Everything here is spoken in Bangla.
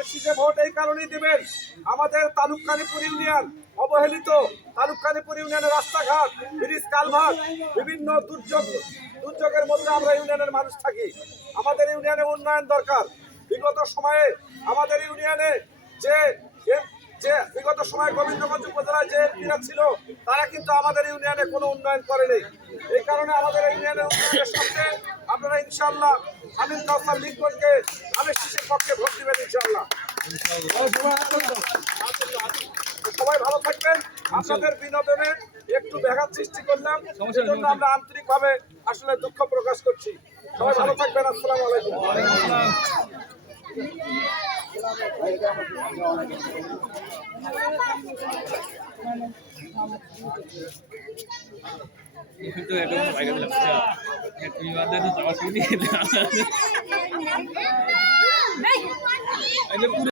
ধানের শীষে ভোট এই কারণেই দেবেন, আমাদের তালুককালীপুর ইউনিয়ন অবহেলিত। তালুককালীপুর ইউনিয়নের রাস্তাঘাট, ব্রিজ, কালভার্ট, বিভিন্ন দুর্যোগের মধ্যে আমরা ইউনিয়নের মানুষ থাকি। আমাদের ইউনিয়নে উন্নয়ন দরকার। বিগত সময়ে আমাদের ইউনিয়নে যে বিগত সময় গোবিন্দগঞ্জ উপজেলায় যে এমপিরা ছিল তারা কিন্তু আমাদের ইউনিয়নে কোনো উন্নয়ন করেনি। এই কারণে আমাদের ইউনিয়নের উন্নয়নের সাথে আপনারা ইনশাআল্লাহ আমিন কাউসার লিঙ্কনকে ধানের শীষের পক্ষে ভোট দিবেন ইনশাআল্লাহ। সবাই ভালো থাকবেন। আপনাদের বিনোদনে একটু ব্যাঘাত সৃষ্টি করলাম, সেজন্য আমরা আন্তরিকভাবে আসলে দুঃখ প্রকাশ করছি। সবাই ভালো থাকবেন। আসসালামু আলাইকুম। itu ya dong, baik banget ya. Kayak gimana tuh sama sini. Ada